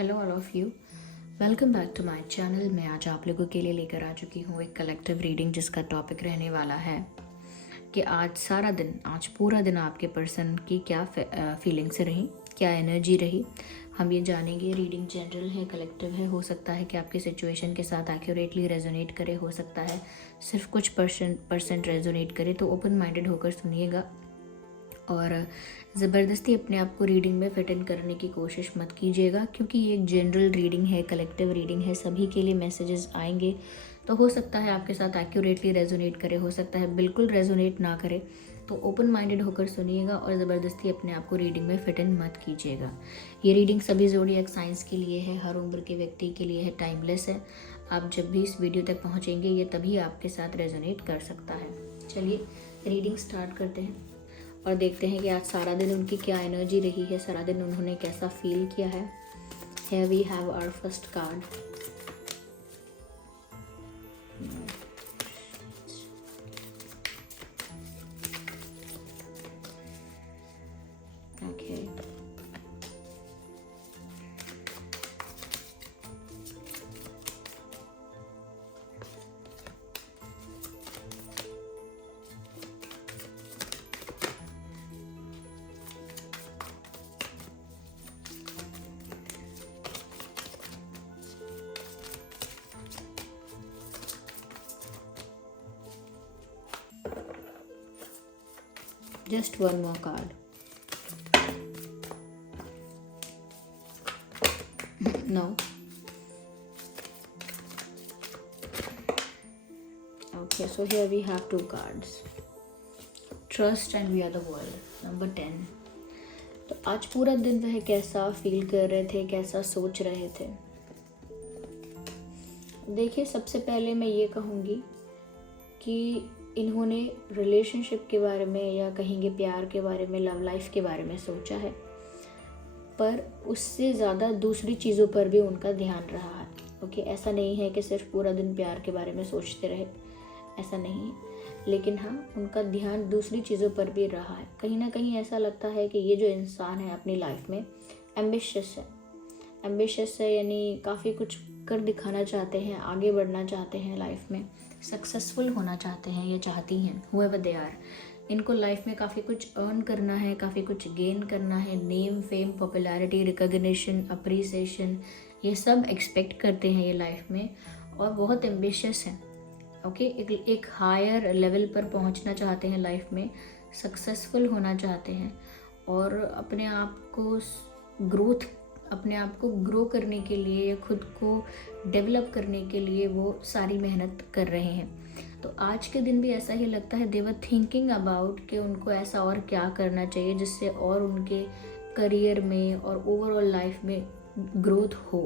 Hello all of you, welcome back to my channel. मैं आज आप लोगों के लिए लेकर आ चुकी हूँ एक कलेक्टिव रीडिंग जिसका टॉपिक रहने वाला है कि आज पूरा दिन आपके पर्सन की क्या फीलिंग्स रही, क्या एनर्जी रही। हम ये जानेंगे। रीडिंग जनरल है, कलेक्टिव है। हो सकता है कि आपकी सिचुएशन के साथ एक्यूरेटली रेजोनेट करे, हो सकता है सिर्फ कुछ परसेंट रेजोनेट करे। तो ओपन माइंडेड होकर सुनिएगा और ज़बरदस्ती अपने आप को रीडिंग में फिट इन करने की कोशिश मत कीजिएगा, क्योंकि ये एक जनरल रीडिंग है, कलेक्टिव रीडिंग है। सभी के लिए मैसेजेस आएंगे, तो हो सकता है आपके साथ एक्यूरेटली रेजोनेट करे, हो सकता है बिल्कुल रेजोनेट ना करे। तो ओपन माइंडेड होकर सुनिएगा और ज़बरदस्ती अपने आप को रीडिंग में फिट इन मत कीजिएगा। ये रीडिंग सभी ज़ोडिएक साइंस के लिए है, हर उम्र के व्यक्ति के लिए है, टाइमलेस है। आप जब भी इस वीडियो तक पहुँचेंगे ये तभी आपके साथ रेजोनेट कर सकता है। चलिए रीडिंग स्टार्ट करते हैं और देखते हैं कि आज सारा दिन उनकी क्या एनर्जी रही है, सारा दिन उन्होंने कैसा फील किया है। Here we have our first card. Okay. Just one more card. No. Okay, so here we have two cards. Trust and we are the world. Number 10. तो आज पूरा दिन वह कैसा फील कर रहे थे, कैसा सोच रहे थे। देखिए, सबसे पहले मैं ये कहूँगी कि इन्होंने रिलेशनशिप के बारे में या कहेंगे प्यार के बारे में, लव लाइफ के बारे में सोचा है, पर उससे ज़्यादा दूसरी चीज़ों पर भी उनका ध्यान रहा है। ओके, ऐसा नहीं है कि सिर्फ पूरा दिन प्यार के बारे में सोचते रहे, ऐसा नहीं है। लेकिन हाँ, उनका ध्यान दूसरी चीज़ों पर भी रहा है। कहीं ना कहीं ऐसा लगता है कि ये जो इंसान है अपनी लाइफ में एम्बिशियस है, यानी काफ़ी कुछ कर दिखाना चाहते हैं, आगे बढ़ना चाहते हैं, लाइफ में सक्सेसफुल होना चाहते हैं या चाहती हैं, whoever they are। इनको लाइफ में काफ़ी कुछ अर्न करना है, काफ़ी कुछ गेन करना है। Name, fame, popularity, recognition, appreciation, ये सब एक्सपेक्ट करते हैं ये लाइफ में और बहुत एम्बिशियस हैं। ओके, एक हायर लेवल पर पहुंचना चाहते हैं लाइफ में, सक्सेसफुल होना चाहते हैं और अपने आप को ग्रो करने के लिए या खुद को डेवलप करने के लिए वो सारी मेहनत कर रहे हैं। तो आज के दिन भी ऐसा ही लगता है, दे वर थिंकिंग अबाउट कि उनको ऐसा और क्या करना चाहिए जिससे और उनके करियर में और ओवरऑल लाइफ में ग्रोथ हो,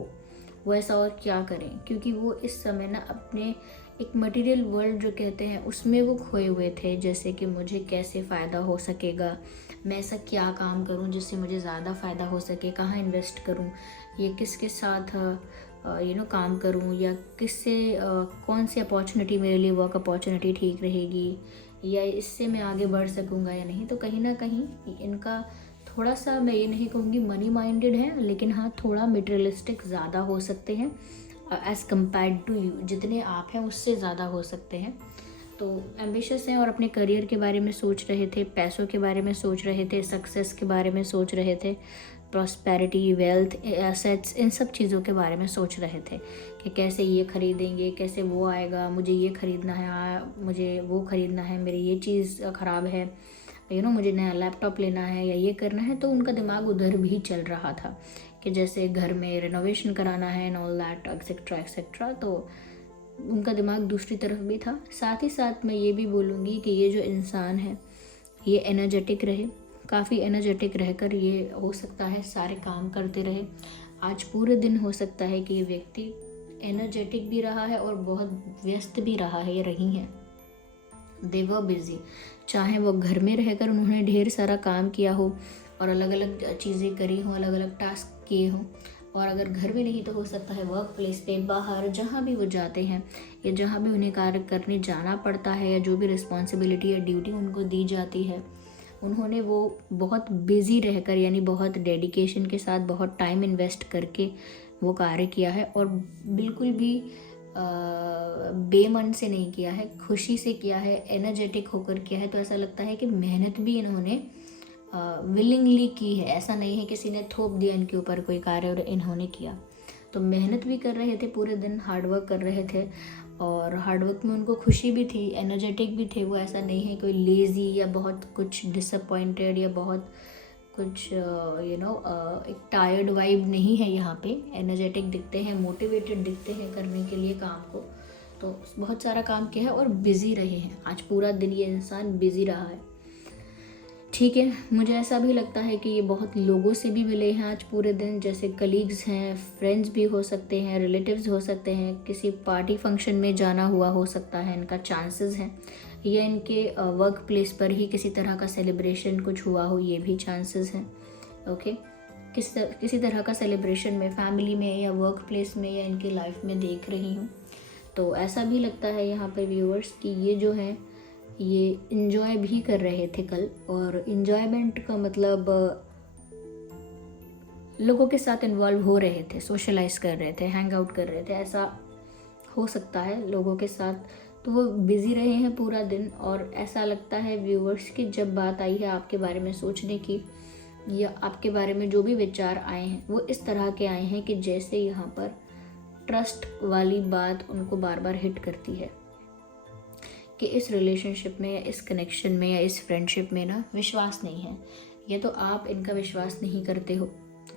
वो ऐसा और क्या करें। क्योंकि वो इस समय ना अपने एक मटेरियल वर्ल्ड जो कहते हैं उसमें वो खोए हुए थे। जैसे कि मुझे कैसे फ़ायदा हो सकेगा, मैं ऐसा क्या काम करूं जिससे मुझे ज़्यादा फ़ायदा हो सके, कहाँ इन्वेस्ट करूं, ये किसके साथ काम करूं, या किससे कौन सी अपॉर्चुनिटी मेरे लिए वर्क अपॉर्चुनिटी ठीक रहेगी, या इससे मैं आगे बढ़ सकूंगा या नहीं। तो कहीं ना कहीं इनका थोड़ा सा, मैं ये नहीं कहूँगी मनी माइंडेड है, लेकिन हाँ थोड़ा मटेरियलिस्टिक ज़्यादा हो सकते हैं एज़ कम्पेयर्ड टू यू। जितने आप हैं उससे ज़्यादा हो सकते हैं। तो एम्बिशियस हैं और अपने करियर के बारे में सोच रहे थे, पैसों के बारे में सोच रहे थे, सक्सेस के बारे में सोच रहे थे, प्रॉस्पेरिटी, वेल्थ, एसेट्स, इन सब चीज़ों के बारे में सोच रहे थे कि कैसे ये खरीदेंगे, कैसे वो आएगा, मुझे ये ख़रीदना है, मुझे वो ख़रीदना है, मेरी ये चीज़ ख़राब है, मुझे नया लैपटॉप लेना है या ये करना है। तो उनका दिमाग उधर भी चल रहा था कि जैसे घर में रिनोवेशन कराना है and all that etcetera etcetera. तो उनका दिमाग दूसरी तरफ भी था। साथ ही साथ मैं ये भी बोलूँगी कि ये जो इंसान है ये एनर्जेटिक रहे, काफ़ी एनर्जेटिक रहकर ये हो सकता है सारे काम करते रहे। आज पूरे दिन हो सकता है कि ये व्यक्ति एनर्जेटिक भी रहा है और बहुत व्यस्त भी रहा है, ये रही हैं। दे वर बिजी, चाहे वो घर में रहकर उन्होंने ढेर सारा काम किया हो और अलग अलग चीज़ें करी हों, अलग अलग टास्क किए हों, और अगर घर में नहीं तो हो सकता है वर्क प्लेस पे, बाहर, जहाँ भी वो जाते हैं या जहाँ भी उन्हें कार्य करने जाना पड़ता है या जो भी रिस्पॉन्सिबिलिटी या ड्यूटी उनको दी जाती है, उन्होंने वो बहुत बिजी रहकर, यानी बहुत डेडिकेशन के साथ, बहुत टाइम इन्वेस्ट करके वो कार्य किया है, और बिल्कुल भी बेमन से नहीं किया है, खुशी से किया है, एनर्जेटिक होकर किया है। तो ऐसा लगता है कि मेहनत भी इन्होंने विलिंगली की है, ऐसा नहीं है किसी ने थोप दिया इनके ऊपर कोई कार्य और इन्होंने किया। तो मेहनत भी कर रहे थे, पूरे दिन हार्डवर्क कर रहे थे, और हार्डवर्क में उनको खुशी भी थी, एनर्जेटिक भी थे वो। ऐसा नहीं है कोई लेज़ी या बहुत कुछ डिसअपॉइंटेड या बहुत कुछ एक टायर्ड वाइब नहीं है यहाँ पे। एनर्जेटिक दिखते हैं, मोटिवेटेड दिखते हैं करने के लिए काम को। तो बहुत सारा काम किया है और बिज़ी रहे हैं। आज पूरा दिन ये इंसान बिज़ी रहा है। ठीक है, मुझे ऐसा भी लगता है कि ये बहुत लोगों से भी मिले हैं आज पूरे दिन, जैसे कलीग्स हैं, फ्रेंड्स भी हो सकते हैं, रिलेटिव्स हो सकते हैं, किसी पार्टी फंक्शन में जाना हुआ हो सकता है, इनका चांसेस हैं, या इनके वर्क प्लेस पर ही किसी तरह का सेलिब्रेशन कुछ हुआ हो, ये भी चांसेस हैं। ओके, किसी तरह का सेलिब्रेशन में फैमिली में या वर्क प्लेस में या इनकी लाइफ में देख रही हूँ। तो ऐसा भी लगता है यहाँ पर व्यूअर्स कि ये जो है ये इन्जॉय भी कर रहे थे कल, और इन्जॉयमेंट का मतलब लोगों के साथ इन्वॉल्व हो रहे थे, सोशलाइज कर रहे थे, हैंग आउट कर रहे थे, ऐसा हो सकता है लोगों के साथ। तो वो बिज़ी रहे हैं पूरा दिन, और ऐसा लगता है व्यूअर्स कि जब बात आई है आपके बारे में सोचने की या आपके बारे में जो भी विचार आए हैं वो इस तरह के आए हैं कि जैसे यहाँ पर ट्रस्ट वाली बात उनको बार बार हिट करती है कि इस रिलेशनशिप में या इस कनेक्शन में या इस फ्रेंडशिप में ना विश्वास नहीं है। ये तो आप इनका विश्वास नहीं करते हो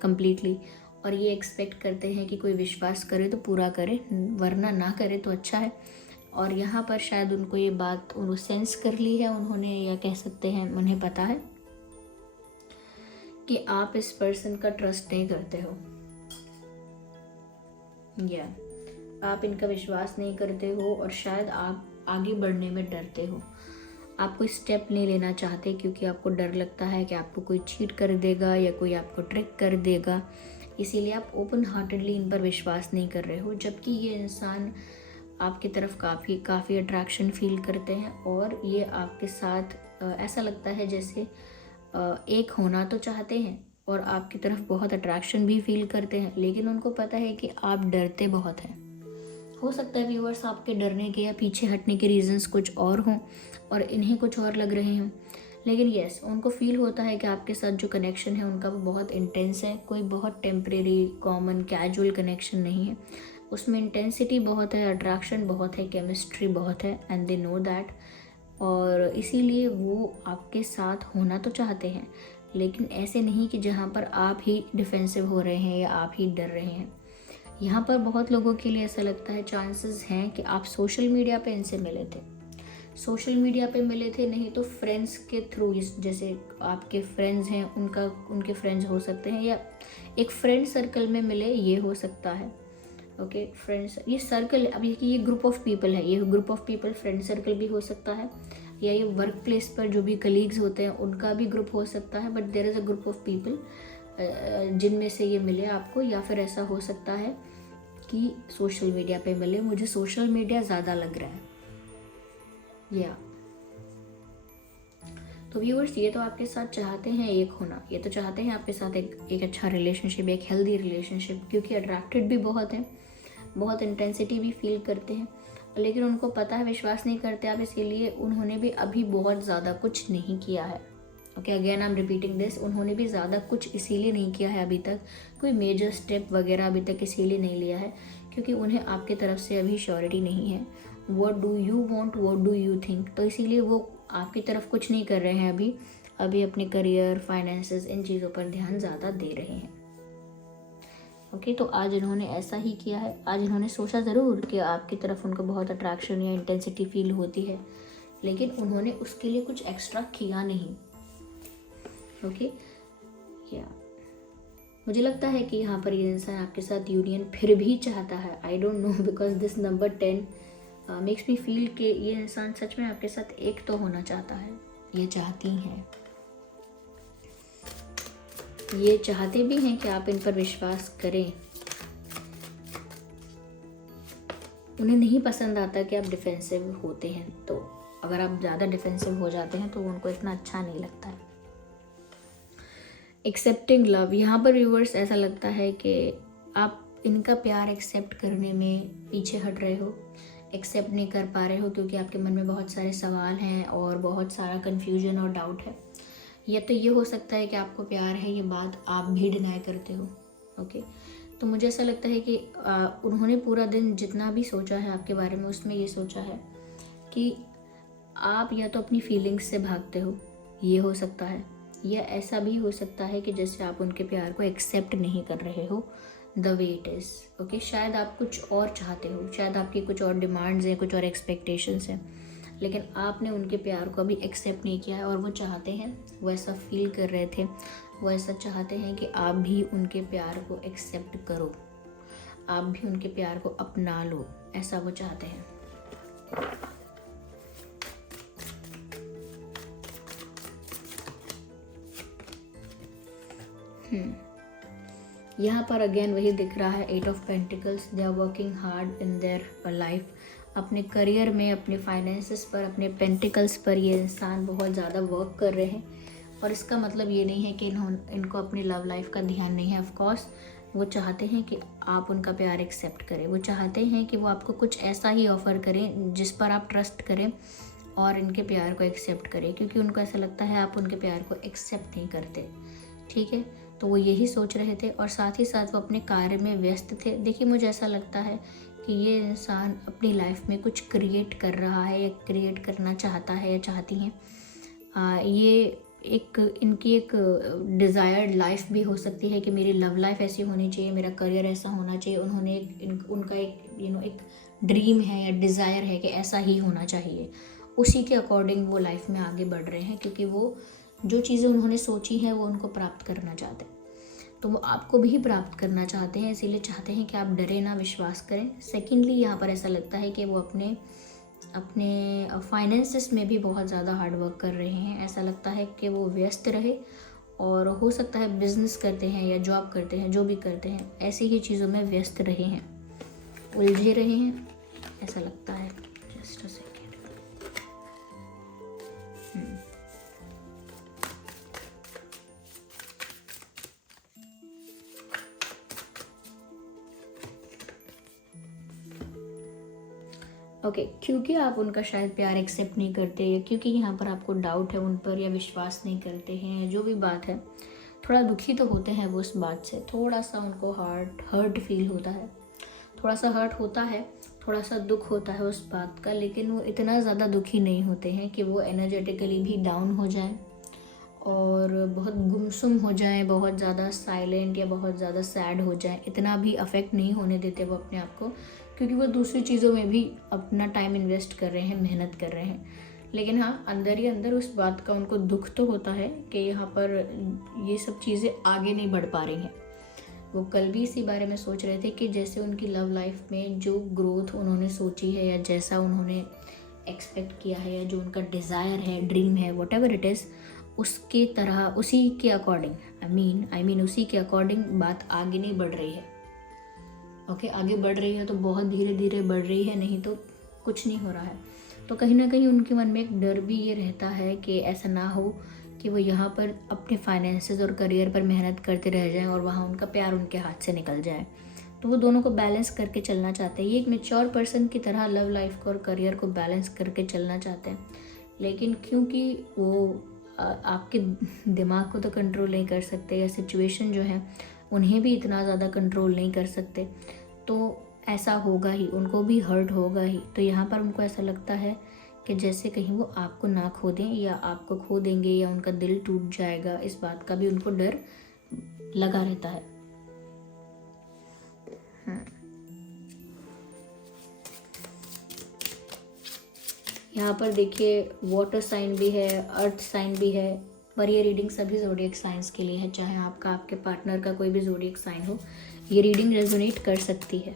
कम्प्लीटली, और ये एक्सपेक्ट करते हैं कि कोई विश्वास करे तो पूरा करे, वरना ना करे तो अच्छा है। और यहाँ पर शायद उनको ये बात उनको सेंस कर ली है उन्होंने, या कह सकते हैं उन्हें पता है कि आप इस पर्सन का ट्रस्ट नहीं करते हो, या आप इनका विश्वास नहीं करते हो, और शायद आप आगे बढ़ने में डरते हो। आप कोई स्टेप नहीं लेना चाहते क्योंकि आपको डर लगता है कि आपको कोई चीट कर देगा या कोई आपको ट्रिक कर देगा, इसीलिए आप ओपन हार्टेडली इन पर विश्वास नहीं कर रहे हो। जबकि ये इंसान आपकी तरफ काफ़ी अट्रैक्शन फील करते हैं, और ये आपके साथ ऐसा लगता है जैसे एक होना तो चाहते हैं और आपकी तरफ बहुत अट्रैक्शन भी फील करते हैं, लेकिन उनको पता है कि आप डरते बहुत हैं। हो सकता है व्यूअर्स आपके डरने के या पीछे हटने के रीजंस कुछ और हों और इन्हें कुछ और लग रहे हों, लेकिन यस, उनको फील होता है कि आपके साथ जो कनेक्शन है उनका वो बहुत इंटेंस है, कोई बहुत टेम्परेरी कॉमन कैजुअल कनेक्शन नहीं है। उसमें इंटेंसिटी बहुत है, अट्रैक्शन बहुत है, केमिस्ट्री बहुत है, एंड दे नो दैट। और इसीलिए वो आपके साथ होना तो चाहते हैं, लेकिन ऐसे नहीं कि जहाँ पर आप ही डिफेंसिव हो रहे हैं या आप ही डर रहे हैं। यहाँ पर बहुत लोगों के लिए ऐसा लगता है चांसेस हैं कि आप सोशल मीडिया पे इनसे मिले थे, सोशल मीडिया पे मिले थे, नहीं तो फ्रेंड्स के थ्रू, जैसे आपके फ्रेंड्स हैं उनके फ्रेंड्स हो सकते हैं, या एक फ्रेंड सर्कल में मिले, ये हो सकता है। ओके, फ्रेंड्स, ये सर्कल, अब ये ग्रुप ऑफ पीपल है, ये group of people friend circle भी हो सकता है, या ये वर्क प्लेस पर जो भी कलीग्स होते हैं उनका भी ग्रुप हो सकता है, but there is a group of people जिनमें से ये मिले आपको। या फिर ऐसा हो सकता है कि सोशल मीडिया पे मिले, मुझे सोशल मीडिया ज़्यादा लग रहा है। या तो व्यूअर्स, ये तो आपके साथ चाहते हैं एक होना, ये तो चाहते हैं आपके साथ एक अच्छा रिलेशनशिप, एक हेल्दी रिलेशनशिप, क्योंकि अट्रैक्टेड भी बहुत हैं, बहुत इंटेंसिटी भी फील करते हैं, लेकिन उनको पता है विश्वास नहीं करते आप, इसीलिए उन्होंने भी अभी बहुत ज़्यादा कुछ नहीं किया है। Okay, again I am repeating this, उन्होंने भी ज़्यादा कुछ इसीलिए नहीं किया है अभी तक, कोई मेजर स्टेप वगैरह अभी तक इसीलिए नहीं लिया है क्योंकि उन्हें आपकी तरफ से अभी श्योरिटी नहीं है। What do you want, what do you think, तो इसीलिए वो आपकी तरफ कुछ नहीं कर रहे हैं अभी अपने करियर, फाइनेंसेस, इन चीज़ों पर ध्यान ज़्यादा दे रहे हैं। ओके, तो आज इन्होंने ऐसा ही किया है। आज इन्होंने सोचा ज़रूर कि आपकी तरफ उनको बहुत अट्रैक्शन या इंटेंसिटी फील होती है, लेकिन उन्होंने उसके लिए कुछ एक्स्ट्रा किया नहीं। ओके, या मुझे लगता है कि यहाँ पर ये इंसान आपके साथ यूनियन फिर भी चाहता है। I don't know, because this number 10 makes me feel कि ये इंसान सच में आपके साथ एक तो होना चाहता है, ये चाहती हैं, ये चाहते भी हैं कि आप इन पर विश्वास करें। उन्हें नहीं पसंद आता कि आप डिफेंसिव होते हैं, तो अगर आप ज़्यादा डिफेंसिव हो जाते हैं तो उनको इतना अच्छा नहीं लगता है। एक्सेप्टिंग लव, यहाँ पर व्यूअर्स ऐसा लगता है कि आप इनका प्यार एक्सेप्ट करने में पीछे हट रहे हो, एक्सेप्ट नहीं कर पा रहे हो क्योंकि आपके मन में बहुत सारे सवाल हैं और बहुत सारा कन्फ्यूजन और डाउट है। या तो ये हो सकता है कि आपको प्यार है, ये बात आप भी डिनाई करते हो। ओके, तो मुझे ऐसा लगता है कि उन्होंने पूरा दिन जितना भी सोचा है आपके बारे में, उसमें ये सोचा है कि आप या तो अपनी फीलिंग्स से भागते हो, ये हो सकता है, या ऐसा भी हो सकता है कि जैसे आप उनके प्यार को एक्सेप्ट नहीं कर रहे हो the way it is. Okay, शायद आप कुछ और चाहते हो, शायद आपकी कुछ और डिमांड्स हैं, कुछ और एक्सपेक्टेशंस हैं, लेकिन आपने उनके प्यार को अभी एक्सेप्ट नहीं किया है। और वो चाहते हैं, वो ऐसा फील कर रहे थे, वो ऐसा चाहते हैं कि आप भी उनके प्यार को एक्सेप्ट करो, आप भी उनके प्यार को अपना लो, ऐसा वो चाहते हैं। यहाँ पर अगेन वही दिख रहा है, 8 of pentacles. They are working hard in their life, अपने करियर में, अपने फाइनेंसेस पर, अपने पेंटिकल्स पर ये इंसान बहुत ज़्यादा वर्क कर रहे हैं। और इसका मतलब ये नहीं है कि इनको अपनी लव लाइफ का ध्यान नहीं है। ऑफ कोर्स वो चाहते हैं कि आप उनका प्यार एक्सेप्ट करें, वो चाहते हैं कि वो आपको कुछ ऐसा ही ऑफ़र करें जिस पर आप ट्रस्ट करें और इनके प्यार को एक्सेप्ट करें, क्योंकि उनको ऐसा लगता है आप उनके प्यार को एक्सेप्ट नहीं करते। ठीक है, तो वो यही सोच रहे थे और साथ ही साथ वो अपने कार्य में व्यस्त थे। देखिए, मुझे ऐसा लगता है कि ये इंसान अपनी लाइफ में कुछ क्रिएट कर रहा है या क्रिएट करना चाहता है या चाहती हैं। ये इनकी एक डिज़ायर्ड लाइफ भी हो सकती है कि मेरी लव लाइफ ऐसी होनी चाहिए, मेरा करियर ऐसा होना चाहिए। उन्होंने उनका एक एक ड्रीम है या डिज़ायर है कि ऐसा ही होना चाहिए, उसी के अकॉर्डिंग वो लाइफ में आगे बढ़ रहे हैं, क्योंकि वो जो चीज़ें उन्होंने सोची हैं वो उनको प्राप्त करना चाहते हैं। तो वो आपको भी प्राप्त करना चाहते हैं, इसीलिए चाहते हैं कि आप डरे ना, विश्वास करें। सेकेंडली, यहाँ पर ऐसा लगता है कि वो अपने फाइनेंसेस में भी बहुत ज़्यादा हार्ड वर्क कर रहे हैं। ऐसा लगता है कि वो व्यस्त रहे, और हो सकता है बिजनेस करते हैं या जॉब करते हैं, जो भी करते हैं ऐसी ही चीज़ों में व्यस्त रहे हैं, उलझे रहे हैं, ऐसा लगता है। Just a second. ओके, क्योंकि आप उनका शायद प्यार एक्सेप्ट नहीं करते, या क्योंकि यहाँ पर आपको डाउट है उन पर या विश्वास नहीं करते हैं, जो भी बात है, थोड़ा दुखी तो होते हैं वो उस बात से, थोड़ा सा उनको हर्ट फील होता है, थोड़ा सा हर्ट होता है, थोड़ा सा दुख होता है उस बात का। लेकिन वो इतना ज़्यादा दुखी नहीं होते हैं कि वो एनर्जेटिकली भी डाउन हो जाए और बहुत गुमसुम हो जाए, बहुत ज़्यादा साइलेंट या बहुत ज़्यादा सैड हो जाए। इतना भी अफेक्ट नहीं होने देते वो अपने आप को, क्योंकि वो दूसरी चीज़ों में भी अपना टाइम इन्वेस्ट कर रहे हैं, मेहनत कर रहे हैं। लेकिन हाँ, अंदर ही अंदर उस बात का उनको दुख तो होता है कि यहाँ पर ये सब चीज़ें आगे नहीं बढ़ पा रही हैं। वो कल भी इसी बारे में सोच रहे थे कि जैसे उनकी लव लाइफ में जो ग्रोथ उन्होंने सोची है, या जैसा उन्होंने एक्सपेक्ट किया है, या जो उनका डिज़ायर है, ड्रीम है, वट एवर इट इज़, उसके तरह, उसी के अकॉर्डिंग, आई मीन उसी के अकॉर्डिंग बात आगे नहीं बढ़ रही है। ओके, आगे बढ़ रही है तो बहुत धीरे धीरे बढ़ रही है, नहीं तो कुछ नहीं हो रहा है। तो कहीं ना कहीं उनके मन में एक डर भी ये रहता है कि ऐसा ना हो कि वो यहाँ पर अपने फाइनेंसेस और करियर पर मेहनत करते रह जाएं और वहाँ उनका प्यार उनके हाथ से निकल जाए। तो वो दोनों को बैलेंस करके चलना चाहते हैं। ये एक मैच्योर पर्सन की तरह लव लाइफ को और करियर को बैलेंस करके चलना चाहते हैं, लेकिन क्योंकि वो आपके दिमाग को तो कंट्रोल नहीं कर सकते, या सिचुएशन जो है उन्हें भी इतना ज़्यादा कंट्रोल नहीं कर सकते, तो ऐसा होगा ही, उनको भी हर्ट होगा ही। तो यहाँ पर उनको ऐसा लगता है कि जैसे कहीं वो आपको ना खो दें, या आपको खो देंगे, या उनका दिल टूट जाएगा, इस बात का भी उनको डर लगा रहता है। यहाँ पर देखिए, वाटर साइन भी है, अर्थ साइन भी है, पर ये रीडिंग सभी ज़ोडिएक साइंस के लिए है, चाहे आपका, आपके पार्टनर का कोई भी ज़ोडिएक साइन हो, ये रीडिंग रेजोनेट कर सकती है।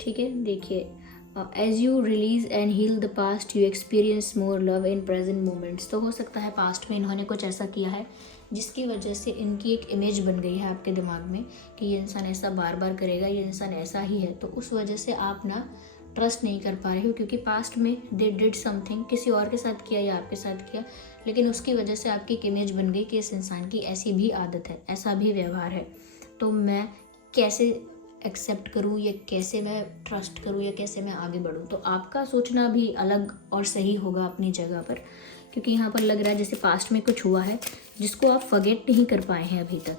ठीक है, देखिए, as you release and heal the past you experience more love in present moments. तो हो सकता है पास्ट में इन्होंने कुछ ऐसा किया है जिसकी वजह से इनकी एक इमेज बन गई है आपके दिमाग में कि ये इंसान ऐसा बार बार करेगा, ये इंसान ऐसा ही है। तो उस वजह से आप ना ट्रस्ट नहीं कर पा रहे हो, क्योंकि पास्ट में दे डिड समथिंग, किसी और के साथ किया या आपके साथ किया, लेकिन उसकी वजह से आपकी एक इमेज बन गई कि इस इंसान की ऐसी भी आदत है, ऐसा भी व्यवहार है। तो मैं कैसे एक्सेप्ट करूँ या कैसे मैं ट्रस्ट करूँ या कैसे मैं आगे बढ़ूँ। तो आपका सोचना भी अलग और सही होगा अपनी जगह पर, क्योंकि यहाँ पर लग रहा है जैसे पास्ट में कुछ हुआ है जिसको आप फॉरगेट नहीं कर पाए हैं अभी तक।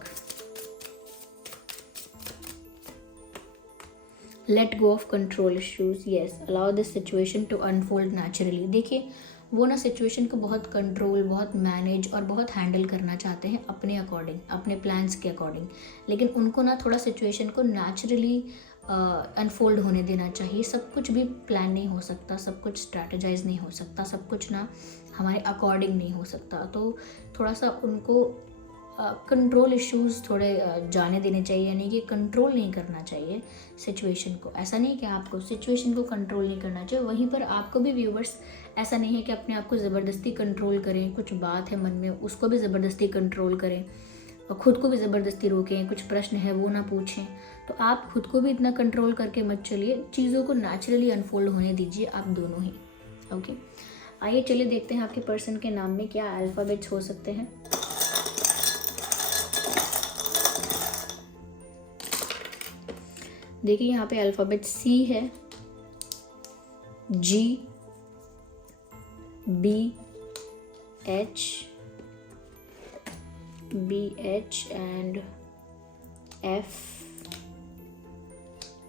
Let go of control issues, yes, allow this situation to unfold naturally. देखिए वो ना सिचुएशन को बहुत कंट्रोल, बहुत मैनेज और बहुत हैंडल करना चाहते हैं अपने अकॉर्डिंग, अपने प्लान्स के अकॉर्डिंग, लेकिन उनको ना थोड़ा सिचुएशन को नेचुरली अनफोल्ड होने देना चाहिए। सब कुछ भी प्लान नहीं हो सकता, सब कुछ स्ट्रैटेजाइज नहीं हो सकता, सब कुछ ना हमारे अकॉर्डिंग नहीं हो सकता। तो थोड़ा सा उनको कंट्रोल इश्यूज थोड़े जाने देने चाहिए, यानी कि कंट्रोल नहीं करना चाहिए सिचुएशन को। ऐसा नहीं कि आपको सिचुएशन को कंट्रोल नहीं करना चाहिए, वहीं पर आपको भी व्यूवर्स ऐसा नहीं है कि अपने आप को ज़बरदस्ती कंट्रोल करें। कुछ बात है मन में उसको भी ज़बरदस्ती कंट्रोल करें और ख़ुद को भी ज़बरदस्ती रोकें, कुछ प्रश्न है वो ना पूछें। तो आप खुद को भी इतना कंट्रोल करके मत चलिए, चीज़ों को नेचुरली अनफोल्ड होने दीजिए आप दोनों ही। ओके, आइए चलिए देखते हैं आपके पर्सन के नाम में क्या अल्फ़ाबेट्स हो सकते हैं। देखिए यहाँ पे अल्फ़ाबेट सी है, G, B H and F,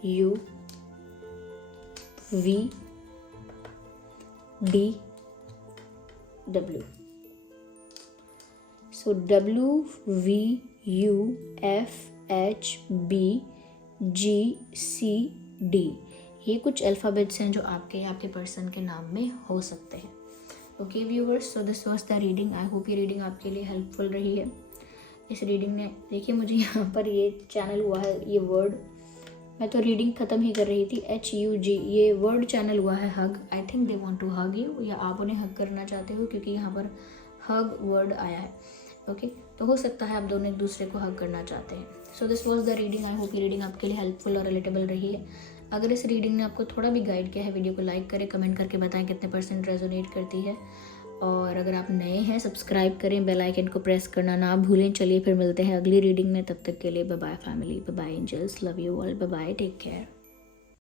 U, V, D, W. So W, V, U, F, H, B, G, C, D, ये कुछ अल्फ़ाबेट्स हैं जो आपके पर्सन के नाम में हो सकते हैं। Okay viewers, so this was the reading. I hope ये रीडिंग आपके लिए हेल्पफुल रही है। इस रीडिंग ने, देखिए मुझे यहाँ पर ये चैनल हुआ है, ये वर्ड, मैं तो रीडिंग ख़त्म ही कर रही थी, HUG, ये वर्ड चैनल हुआ है hug. I think they want to hug you, या आप उन्हें हग करना चाहते हो, क्योंकि यहाँ पर हग वर्ड आया है। ओके, तो हो सकता है आप दोनों एक दूसरे को हग करना चाहते हैं। So this was the reading. I hope ये रीडिंग आपके लिए हेल्पफुल और रिलेटेबल रही है। अगर इस रीडिंग ने आपको थोड़ा भी गाइड किया है, वीडियो को लाइक करें, कमेंट करके बताएं कितने % रेजोनेट करती है। और अगर आप नए हैं सब्सक्राइब करें, बेल आइकन को प्रेस करना ना भूलें। चलिए फिर मिलते हैं अगली रीडिंग में, तब तक के लिए bye bye family, bye bye angels, love you all, bye bye, take care.